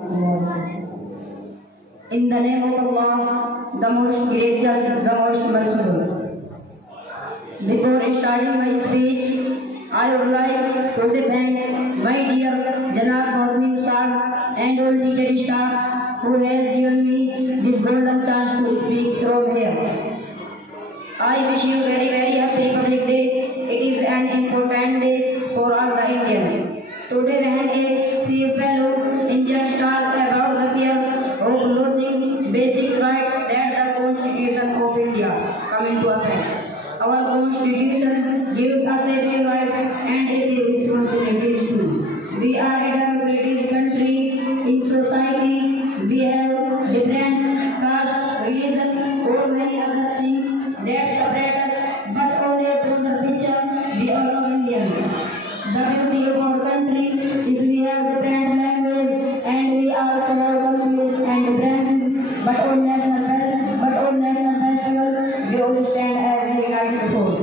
In the name of Allah, the most gracious, the most merciful. Before starting my speech, I would like to say thanks my dear Janab Maududi Sir and all teacher staff who has given me this golden chance to speak from here. I wish you very happy Republic Day. It is an important day for all the Indians. Today when a few fellow Indians talk about the fear of losing basic rights that the Constitution of India come into effect. Our Constitution gives us a few rights and a few responsibilities too. We are a democratic country. In society, we have different caste, religion, or many other things that separate us, but on a closer picture, we are all Indians. The beauty of our country is we have different languages and we are all confused and different, but on national festival, we all stand as a united force.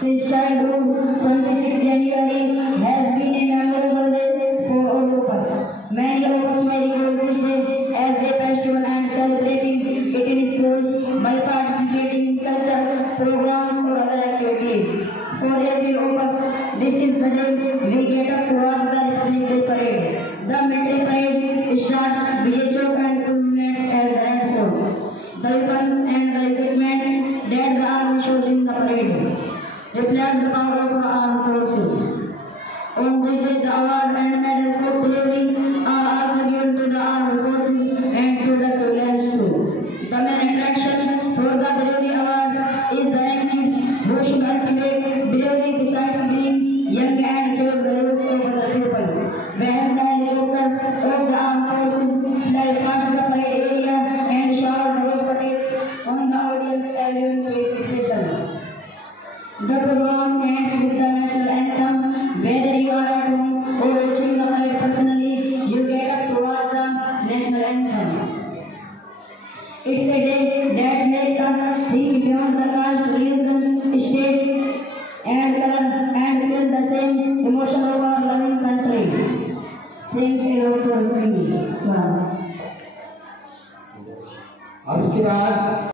Since childhood, 26 January has been a memorable day for all of us. Many of us may recall this day as a festival and celebrating it in schools by participating in cultural programs or other activities. For every of us, this is the day we get up to watch the Republic Day parade. The military parade starts with a joke and culminates at the Red Fort. The weapons and the equipment that the army shows in the parade reflect the power of our armed forces. On this day, the award and medals for bravery are also given to the armed forces and to the civilians too. The main attraction for the bravery awards is the young who should cultivate bravery besides being young and show the rules of the people. When the helicopters of the armed forces fly past the parade area and shower those parades on the audience, everyone feels special. The program ends with the national anthem. Whether you are at home or watching the parade personally, you get up to watch the national anthem. It's a day that makes us think beyond the caste, religion, state, and color, and feel the same emotion of our loving country. Thank you for listening. अब इसके बाद